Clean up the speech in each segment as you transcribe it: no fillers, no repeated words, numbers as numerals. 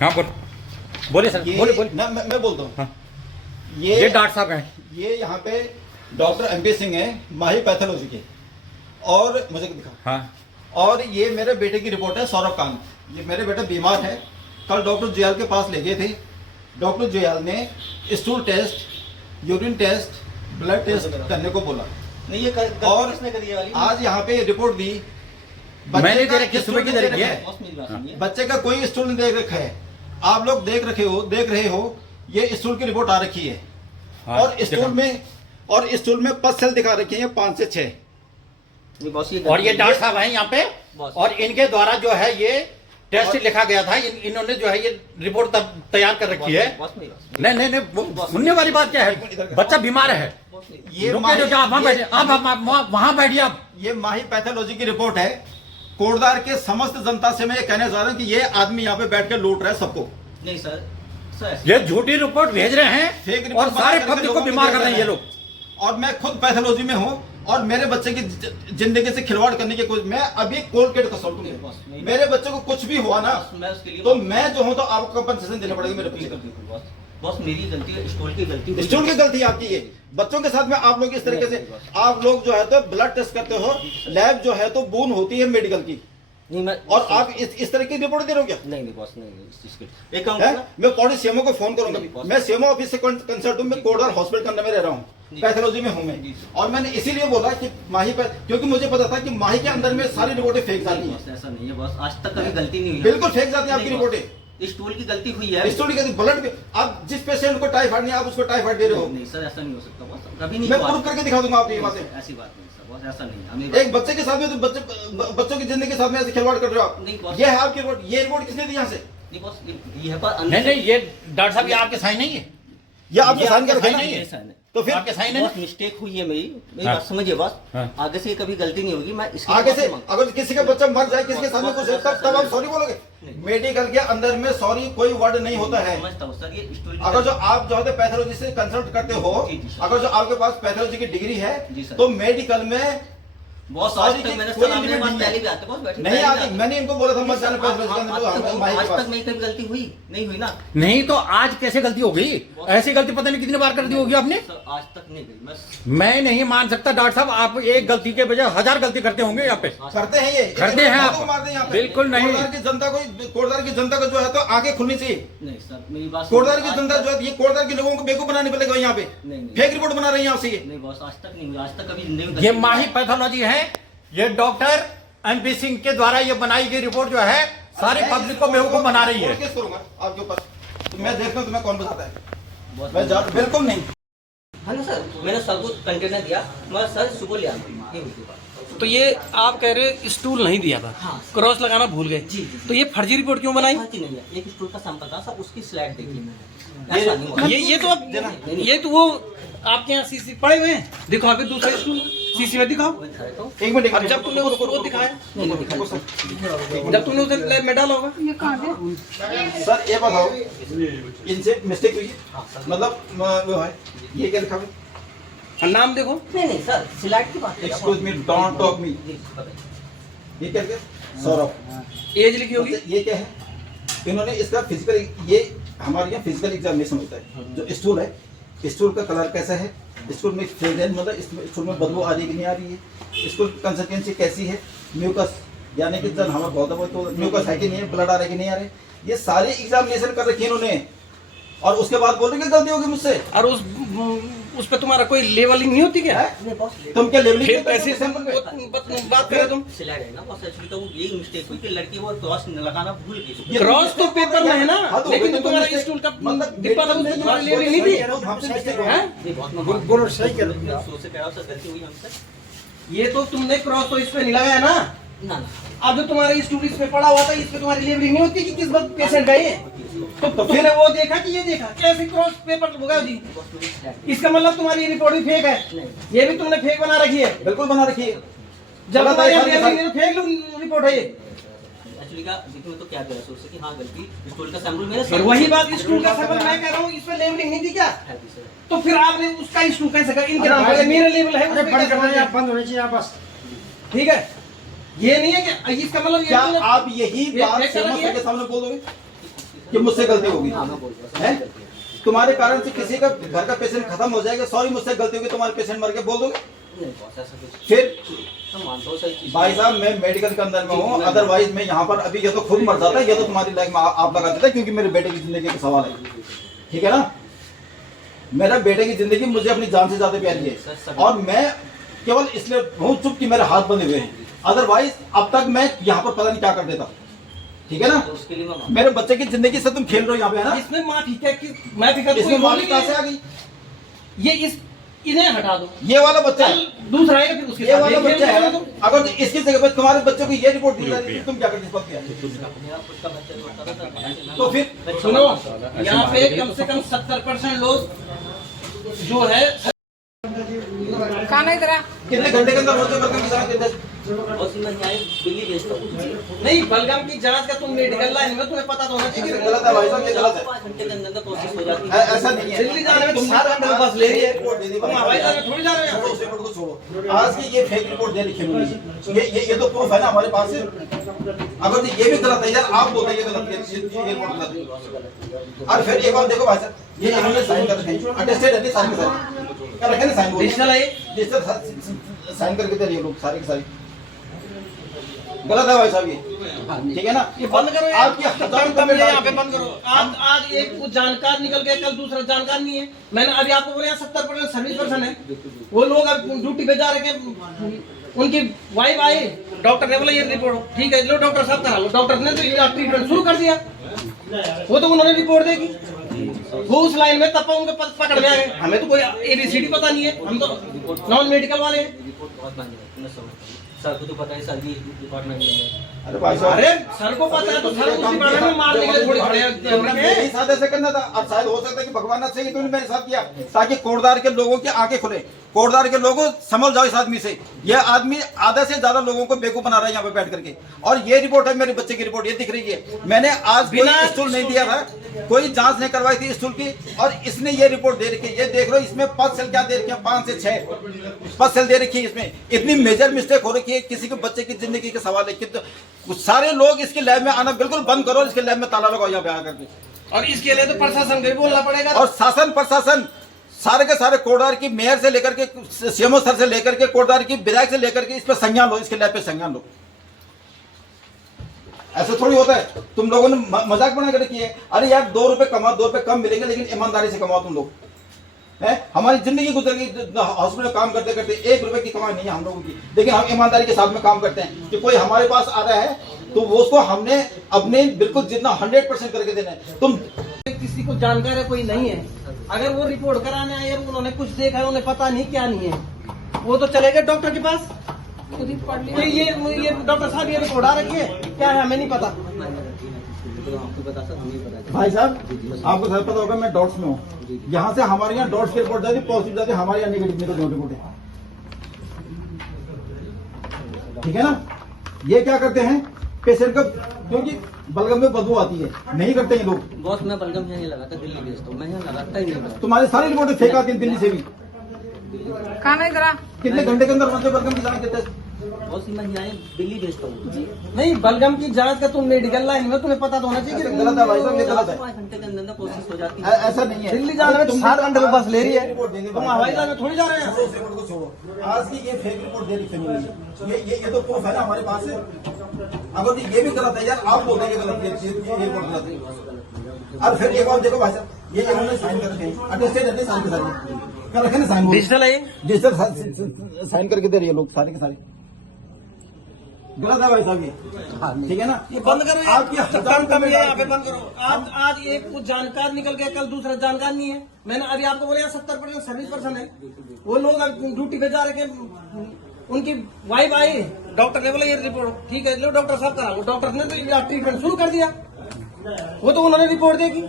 हाँ बोलिए सर, बोलिए मैं बोलता हूँ। हाँ। ये डॉक्टर साहब हैं, ये यहाँ पे डॉक्टर MP सिंह है, माहिर पैथोलॉजी के। और मुझे दिखा। हाँ। और ये मेरे बेटे की रिपोर्ट है, सौरभ कांत। ये मेरे बेटा बीमार है, कल डॉक्टर जयाल के पास ले गए थे। डॉक्टर जयाल ने stool test, urine test, blood test करने को बोला। नहीं ये और किसने करी है वाली? आज यहाँ पे रिपोर्ट दी, मैंने दे रखी है, सुबह की दे रखी है। बॉस मेरी बात सुनिए। बच्चे का कोई स्टूल नहीं देख रखा है। आप लोग देख रहे हो ये स्टूल की रिपोर्ट आ रखी है। हाँ, और स्टूल में पस सेल दिखा रखे हैं 5 से 6। नहीं बॉस और ये डॉक्टर साहब हैं यहाँ पे, बॉस। और इनके द्वारा जो है ये टेस्ट लिखा गया था। इन्होंने जो है ये रिपोर्ट तैयार कर रखी है। बॉस मेरी बात सुनिए। नहीं, वो सुनने वाली बात क्या है, बच्चा बीमार है। बॉस मेरी बात ये रुकिए, जो आप वहाँ बैठिए, आप वहाँ बैठिए आप। ये माहिर पैथोलॉजी की रिपोर्ट है। कोटद्वार के समस्त जनता से मैं ये कहने जा रहा हूँ कि ये आदमी यहाँ पे बैठ के लूट रहा है सबको। सुनिए। नहीं सर ये झूठी रिपोर्ट भेज रहे फेक हैं रिपोर्ट और सारे बना करके पब्लिक को लोगों बीमार दे कर रहे हैं ये हैं। लोग। और मैं खुद पैथोलॉजी में हूँ और मेरे बच्चे की जिंदगी से खिलवाड़ करने की कोशिश। मैं अभी कोलगेट कंसल्टेंट नहीं, बॉस, हूँ। नहीं। मेरे बच्चे को कुछ भी हुआ ना मैं उसके लिए तो मैं जो हूँ तो आपको कंपनसेशन देना पड़ेगा मेरे बच्चे बिल्कुल को। बिल्कुल बॉस। बॉस मेरी गलती है, स्टूल की गलती हुई। स्टूल की गलती आपकी है। बच्चों के साथ में आप लोग इस तरीके से आप लोग जो है तो ब्लड टेस्ट करते हो, लैब जो है तो बून होती है मेडिकल की, नहीं मैं और आप इस तरह की रिपोर्ट दे रहे हो क्या? नहीं बॉस नहीं इस चीज के एक काम है? करना। मैं पौड़ी सीएमओ को फोन करूंगा। नहीं, बॉस। मैं सीएमओ ऑफिस से कंसल्ट हूँ। मैं कोटद्वार हॉस्पिटल के अंदर में रह रहा हूँ, पैथोलॉजी में हूँ मैं। जी। और मैंने इसीलिए बोला कि माही पर, क्योंकि मुझे पता था कि माही के अंदर में सारी रिपोर्टें फेक जाती नहीं, हैं। बॉस ऐसा नहीं है बॉस, आज तक कभी गलती नहीं हुई है। बिल्कुल फेक जाती हैं आपकी नहीं, बॉस। रिपोर्टें। स्टूल की गलती हुई है। स्टोरी कहती ब्लड में आप जिस पेशेंट को टाइफाइड नहीं, आप उसको टाइफाइड दे रहे हो। नहीं सर ऐसा नहीं हो सकता बॉस, कभी नहीं मैं हुआ। प्रूफ करके दिखा दूंगा आपको ये बातें। ऐसी बात नहीं सर बॉस, ऐसा नहीं हमें एक बच्चे के साथ में तो बच्चों की जिंदगी के साथ में ऐसे खिलवाड़ कर रहे हो नहीं, आप। बॉस। ये है आपकी रिपोर्ट। ये रिपोर्ट किसने दी यहाँ से? नहीं बॉस ये है पर नहीं, ये डॉक्टर साहब ये आपके साइन नहीं है। ये आपको साइन कर आपके रखा साइन है नहीं ना? है। तो फिर आपके साइन है बहुत ना? मिस्टेक हुई है मेरी हाँ। बात समझिए बॉस। हाँ। आगे से कभी गलती नहीं होगी। मैं इसके आगे से लिए माफी अगर किसी का बच्चा मर जाए, किसी के साथ में कुछ हो, तब आप सॉरी बोलोगे? मेडिकल के अंदर में सॉरी कोई वर्ड नहीं होता है। समझता हूँ सर, ये स्टोरी अगर जो आप जो है पैथोलॉजी से कंसल्ट करते हो, जी, जी, सर। अगर जो आपके पास पैथोलॉजी की डिग्री है जी, सर। तो मेडिकल में बहुत सॉरी आज तक की मैंने कोई सर आपके लिमिट पास नहीं पहले है। भी आते बॉस बैठे नहीं आती। मैंने इनको बोला था मत जाना पैथोलॉजी के अंदर, तो माही के आज पास। तक मेरी कभी गलती हुई नहीं हुई ना नहीं तो आज कैसे गलती हो गई? ऐसी गलती पता नहीं कितनी बार कर दी होगी आपने। सर, आज तक नहीं गई। मैं नहीं मान सकता डॉक्टर साहब, आप एक गलती के बजाय 1000 गलती करते होंगे यहाँ पे। करते हैं ये करते हैं आप। लोगों को मारते हैं यहाँ पे। बिल्कुल नहीं। कोटद्वार की जनता को जो है तो आगे खुलनी चाहिए। नहीं सर मेरी बात कोटद्वार की जनता जो है ये कोटद्वार के लोगों को बेवकूफ बनाने पड़ेगा यहाँ पे। नहीं। फेक रिपोर्ट बना रही है आपसे ये। नहीं बॉस आज तक नहीं हुई, आज तक कभी जिंदगी में ये गलती माही नहीं पैथोलॉजी है। ये डॉक्टर MP सिंह के द्वारा ये बनाई गई रिपोर्ट जो है सारी पब्लिक को बेवकूफ बना रही है। कोर्ट केस करूंगा आपके ऊपर। तो मैं देखता हूँ तुम्हें कौन बताता है। बॉस। मैं बिल्कुल नहीं। हाँ ना सर, मैंने सर को कंटेनर दिया, मैं सर सुबह ले आऊँ ये हुई थी बात। तो ये आप कह रहे हो स्टूल नहीं दिया था, हाँ। क्रॉस लगाना भूल गए। जी, जी। तो ये फर्जी रिपोर्ट क्यों बनाई? बात ही नहीं है, एक स्टूल का सैंपल था सब, उसकी स्लाइड देखी मैंने। ऐसा नहीं हुआ। ये तो अब ये तो वो आपके यहाँ सीसी पड़े हुए हैं, दिखाओ फिर दूसरा स्टूल सीसी में दिखाओ। मैं दिखा देता हूँ। एक मिनट। अब जब तुमने उसको दिखाया, नहीं दिखा जब तुमने उसे लैब में डाला होगा, सर ये बताओ इनसे मिस्टेक हुई है? मतलब वो है ये क्या लिखा हुआ है? और नाम देखो। नहीं सर स्लाइड की बात है। एक्सक्यूज मी, डोंट टॉक मी। जी, बताइए। ये क्या है? सौरभ। एज लिखी होगी। ये क्या है? इन्होंने इसका फिजिकल, ये हमारे यहाँ फिजिकल एग्जामिनेशन होता है। जो स्टूल है, स्टूल का कलर कैसा है, स्टूल में फ्रेगनेंस मतलब स्टूल में बदबू आ रही कि नहीं आ रही है, स्टूल की कंसिस्टेंसी कैसी है, म्यूकस यानी कि जब हमारा बहुत है तो म्यूकस है कि नहीं है, ब्लड आ रहा है कि नहीं आ रहा है, ये सारे एग्जामिनेशन कर रखे इन्होंने। और उसके बाद बोल रहे कि गलती होगी मुझसे। और उस पे तुम्हारा कोई लेवलिंग नहीं होती क्या? नहीं बॉस तुम क्या लेवलिंग फिर कैसे बात कर रहे हो तुम? स्लाइड है ना बॉस, एक्चुअली तो वो यही मिस्टेक हुई कि लड़की वो क्रॉस लगाना भूल गई। क्रॉस तो पेपर में है ना, हाँ, तो लेकिन वही तो तुम्हारा mistake- स्टूल का मतलब डिब्बा था, उसमें तुम्हारी लेवलिंग नहीं थी। हमसे mistake हो गई। हैं? नहीं बॉस मैं बोलो सही कह रहे हो। सोच से कह रहा हूँ सर, गलती हुई हमसे। ये तो तुमने क्रॉस तो इस पे नहीं लगाया ना। ना ना अब जो तुम्हारा स्टूल इस पे पड़ा हुआ था, इस पे तुम्हारी लेवलिंग नहीं होती कि किस वक्त पेशेंट का ये। तो तुमने वो देखा कि ये देखा, कैसे क्रॉस पेपर होगा जी? बॉस मेरी स्लाइड इसका मतलब तुम्हारी रिपोर्ट भी फेक है। नहीं ये भी तुमने फेक बना रखी है। बिल्कुल बना रखी है। जब पता तुम्हारी है, लेवलिंग सारी- नहीं तो फेक रिपोर्ट है ये। एक्चुअली का देखिए मैं तो क्या कह रहा सोच से कि हाँ गलती स्टूल का सैंपल मेरे फिर वही बात स्टूल का सफल मैं कह रहा हूँ, इस पे लेवलिंग नहीं थी क्या? है भी सर। तो फिर आपने उसका स्टूल कैसे कर? इनके नाम पे मेरा लेवल है, उसमें कैसे कर दिया? बंद होनी चाहिए बस। ठीक है, ये नहीं है कि इसका मतलब ये क्या तुमने- आप यही ये बात check सीएमओ करा सर के सामने बोल दोगे? कि मुझसे गलती होगी हाँ, मैं बोल रहा हूँ, है? तुम्हारे कारण से किसी का घर का पेशेंट खत्म हो जाएगा, सॉरी मुझसे गलती होगी, तुम्हारे पेशेंट मर के बोल दोगे नहीं बॉस ऐसा कुछ फिर? मैं मानता हूँ सही चीज। भाई साहब मैं मेडिकल के अंदर में हूँ, अदरवाइज मैं यहाँ पर अभी ये तो खुद मर जाता है, ये तो तुम्हारी लाइफ में आप लगा देता है, क्योंकि मेरे बेटे की जिंदगी का सवाल है, ठीक है ना? मेरा बेटे की जिंदगी मुझे अपनी जान से ज्यादा प्यारी है, और मैं केवल इसलिए हूँ चुप कि मेरे हाथ बंधे हुए हैं, अदरवाइज अब तक मैं यहाँ पर पता नहीं क्या कर देता, ठीक है ना? तो उसके लिए मैं मानता मेरे बच्चे की जिंदगी से तुम खेल रहे हो यहाँ पे, है ना? इसमें माफी क्या कि मैं भी इसमें माफी कहाँ से आ गई? ये इस इन्हें हटा दो, ये वाला बच्चा है, दूसरा आएगा फिर उसके ये साथ वाला ये बच्चा खेल है, दो। अगर इसकी जगह पर तुम्हारे बच्चों को ये रिपोर्ट दी जा रही है, तुम क्या करते इस वक्त? मेरा खुद का बच्चा जो होता था सर, तो फिर सुनो, यहाँ पे कम से कम 70% लोग जो है खाना इधर आ। कितने घंटे के अंदर होते बलगम की जांच के अंदर? बॉस मैं यहाँ बिल्ली भेजता हूँ। नहीं, बलगम की जांच का तुम मेडिकल लाइन में तुम्हें पता तो होना चाहिए कि गलत है भाई साहब, ये गलत है। 5 घंटे के अंदर कोशिश हो जाती है। ऐसा नहीं है, दिल्ली जाने में तुम 7 घंटे बस ले रही है, रिपोर्ट दे दी तुम भाई हवाई साहब। जहाज में थोड़ी जा रहे हो। छोड़ो उस रिपोर्ट को छोड़ो, आज की ये फेक रिपोर्ट दे रखी है उन्होंने, ये तो प्रूफ है ना हमारे पास है। अगर ये भी गलत है यार, आप बोलते हैं ये गलत है, ये रिपोर्ट गलत है। और फिर एक बार देखो भाई साहब, ये इन्होंने साइन कर रखे हैं, अटेस्टेड है साइन के साइन, क्या रखे ना साइन, डिजिटल है ये? डिजिटल साइन करके दे रही है लोग सारे के सारे, गलत है भाई साहब ये, ठीक है ना? ये बंद करो यार, आपकी कम कम यहाँ पे बंद करो। आज एक वो जानकार निकल गया, कल दूसरा जानकार नहीं है। मैंने अभी आपको बोला 70% सर्विस पर्सन है, वो लोग अब ड्यूटी पे जा रहे हैं, उनकी वाइफ आई, डॉक्टर ने बोला ये रिपोर्ट ठीक है, लो डॉक्टर साहब करा लो। डॉक्टर ने तो ट्रीटमेंट शुरू कर दिया, वो तो उन्होंने रिपोर्ट देगी, वो उस लाइन में तब उनके पकड़ में आ गए। हमें तो कोई ABCD पता नहीं है, हम तो नॉन मेडिकल वाले हैं। रिपोर्ट बहुत महंगी है, मैं समझता हूँ। सर को तो पता है, सर भी डिपार्टमेंट में है। अरे भाई साहब, अरे सर को पता है तो सर उसी बारे में मारने के लिए थोड़ी खड़े तुमने मेरे साथ ऐसे करना था। अब शायद हो सकता है कि भगवान से ही तुमने मेरे साथ किया, ताकि कोटदार के लोगों की आंखें खुले, कोटदार के लोगों समझ जाओ इस आदमी से। ये आदमी आधा से ज्यादा लोगों को बेवकूफ बना रहा है यहाँ पे बैठ करके। और ये रिपोर्ट है मेरे बच्चे की रिपोर्ट, ये दिख रही है। मैंने आज बिना स्टूल नहीं दिया था, कोई जांच नहीं करवाई थी स्टूल की, और इसने ये रिपोर्ट दे रखी है। ये देख लो, इसमें 5 सेल क्या दे रखे हैं, 5 से 6 सेल दे रखी है। इसमें इतनी मेजर मिस्टेक हो रखी है, किसी के बच्चे की जिंदगी का सवाल है कि सारे लोग इसके लैब में आना बिल्कुल बंद करो, इसके लैब में ताला लगाओ यहाँ पे आकर के। और इसके लिए तो प्रशासन को भी बोलना पड़ेगा। और शासन प्रशासन सारे के सारे कोटदार की मेयर से लेकर के सीएमओ सर से लेकर के कोटदार की विधायक से लेकर के इस पर संज्ञान लो, इसके लैब पे संज्ञान लो। ऐसा थोड़ी होता है, तुम लोगों ने मजाक बना कर रखी है। अरे यार 2 रुपए कमाओ, 2 रुपए कम मिलेंगे, लेकिन ईमानदारी से कमाओ तुम लोग। है हमारी जिंदगी गुजर गई हॉस्पिटल में काम करते करते, 1 रुपए की कमाई नहीं है हम लोगों की, लेकिन हम ईमानदारी के साथ में काम करते हैं। कि कोई हमारे पास आ रहा है तो वो उसको हमने अपने बिल्कुल जितना 100% करके देना है। तुम किसी को जानकार है कोई नहीं है, अगर वो रिपोर्ट कराने आए और उन्होंने कुछ देखा है, उन्हें पता नहीं क्या नहीं है, वो तो चले गए डॉक्टर के पास। तो ये डॉक्टर साहब ये रिपोर्ट आ रखी है, क्या है हमें नहीं पता। तो आपको बता सर, हमें पता है। भाई साहब आपको सब पता होगा, मैं डॉट्स में हूँ। यहाँ से हमारे यहाँ डॉट्स की रिपोर्ट जाती, पॉजिटिव जाती, हमारे यहाँ नेगेटिव रिपोर्ट है, ठीक है ना? ये क्या करते हैं पेशेंट का, क्योंकि बलगम में बदबू आती है, नहीं करते हैं लोग। बॉस मैं बलगम यहाँ नहीं लगाता, दिल्ली भेजता हूँ, मैं यहाँ लगाता ही नहीं। तुम्हारी सारी रिपोर्टें फेक आती है दिल्ली से भी। खाना इधर आ। कितने घंटे के अंदर होते बलगम की जांच के टेस्ट? बॉस मैं यहाँ दिल्ली भेजता हूँ। नहीं, बलगम की जांच का तुम मेडिकल लाइन में तुम्हें पता तो होना चाहिए कि गलत है भाई साहब, ये गलत है। 5 घंटे के अंदर कोशिश हो जाती है। ऐसा नहीं है, दिल्ली जाने में 7 घंटे में बस ले रही है, रिपोर्ट देंगे तुम हवाई जहाज में थोड़ी जा रहे हैं। उस रिपोर्ट को छोड़ो, आज की ये फेक रिपोर्ट दे रखी है। ये तो प्रूफ है ना हमारे पास है। अगर ये भी गलत है यार, आप बोलते हैं ये गलत है, ये रिपोर्ट गलत है। और फिर एक और देखो भाई साहब, ये इन्होंने साइन कर रखे हैं, अटेस्टेड है साइन के सारे, कर रखे ना साइन, डिजिटल है ये? डिजिटल साइन करके दे रही है लोग सारे के सारे। गलत है भाई साहब ये, ठीक है ना? ये बंद करो यार, आपकी कम कम ये यहाँ पे बंद करो। आज एक वो जानकार निकल गया, कल दूसरा जानकार नहीं है। मैंने अभी आपको बोला 70% सर्विस पर्सन है, वो लोग अब ड्यूटी पे जा रहे हैं, उनकी वाइफ आई, डॉक्टर ने बोला ये रिपोर्ट ठीक है, लो डॉक्टर साहब करा लो। डॉक्टर ने तो ट्रीटमेंट शुरू कर दिया, वो तो उन्होंने रिपोर्ट देगी,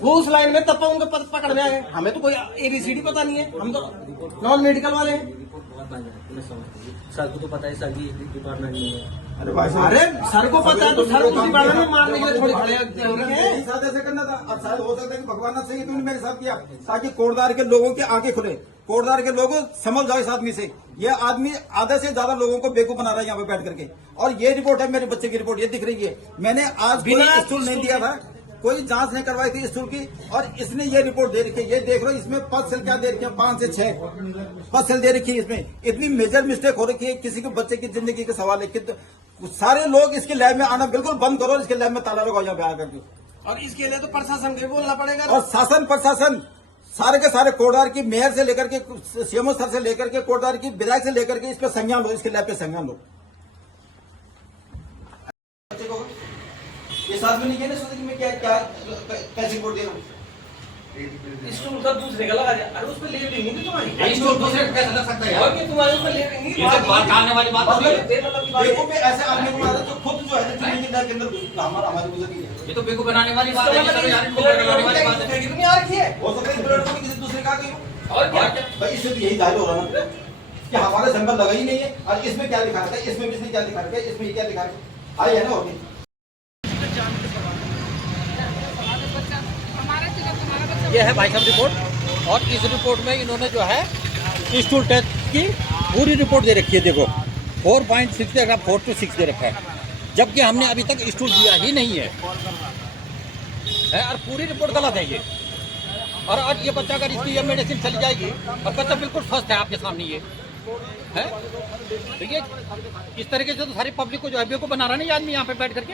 वो उस लाइन में तब उनके पकड़ में आ गए। हमें तो कोई ABCD पता नहीं है, हम तो नॉन मेडिकल वाले हैं। रिपोर्ट बहुत महंगी है, मैं समझता हूँ। सर को तो पता है, सर भी डिपार्टमेंट में है। अरे भाई साहब, अरे सर को पता है तो सर उसी बारे में मारने के लिए थोड़ी खड़े हैं। मेरे साथ ऐसे करना था। अब शायद हो सकता है कि भगवान से ही तुमने मेरे साथ किया, ताकि कोटदार के लोगों की आंखें खुले, कोटदार के लोगों समझ जाओ इस आदमी से। ये आदमी आधे से ज्यादा लोगों को बेवकूफ बना रहा है यहाँ पे बैठ करके। और ये रिपोर्ट है मेरे बच्चे की रिपोर्ट, ये दिख रही है। मैंने आज बिना स्टूल नहीं दिया था, कोई जांच नहीं करवाई थी स्टूल की, और इसने ये रिपोर्ट दे रखी है। ये देख लो इसमें 5 सेल क्या दे रखी है, 5 से 6 सेल दे रखी है। इसमें इतनी मेजर मिस्टेक हो रखी है, किसी के बच्चे की जिंदगी का सवाल है कि सारे लोग इसके लैब में आना बिल्कुल बंद करो, इसके लैब में ताला लगाओ यहाँ पे आकर के। और इसके लिए तो प्रशासन को भी बोलना पड़ेगा। और शासन प्रशासन सारे के सारे कोटद्वार की मेयर से लेकर के सीएमओ सर से लेकर के कोटद्वार की विधायक से लेकर के इस पर संज्ञान लो, इसके लैब पे संज्ञान लो। ये साथ में नहीं कहना सोचा कि मैं क्या क्या कैसी रिपोर्ट दे रहा हूँ। स्टूल का दूसरे का लगा दिया, अरे उस पर लेबलिंग नहीं थी तुम्हारी। स्टूल दूसरे को कैसे लग सकता है यार? और क्या तुम्हारे ऊपर लेबलिंग नहीं? ये तो बात टालने वाली बात होती है। बेमतलब की बात है। देखो मैं ऐसे आदमी को मारा जो खुद जो है ट्रेनिंग के अंदर हमारी गुजरी है। ये तो बेवकूफ बनाने वाली बात है, ये तो यार इनको बनाने वाली बात है। दुनिया आ रखी है। हो सकता है इस ब्लड को भी किसी दूसरे का गई हो। और क्या? भाई इससे तो यही जाहिर हो रहा ना कि हमारा सैंपल लगा ही नहीं है, और इसमें क्या लिखा रखा है, इसमें भी इसने क्या लिखा रखा है, इसमें ये क्या लिखा रखा है, आई है ना होगी। ये है भाई साहब रिपोर्ट, और इस रिपोर्ट में इन्होंने जो है स्टूल टेस्ट की पूरी रिपोर्ट दे रखी है। देखो 4.6 से 4 to 6 दे रखा है, जबकि हमने अभी तक स्टूल दिया ही नहीं है, और पूरी रिपोर्ट गलत है ये। और आज ये बच्चा अगर इसकी ये मेडिसिन चली जाएगी, और बच्चा बिल्कुल स्वस्थ है आपके सामने ये है, तो ये इस तरीके से तो सारी पब्लिक को जो है बेवकूफ बना रहा है ना ये आदमी यहाँ पे बैठ करके।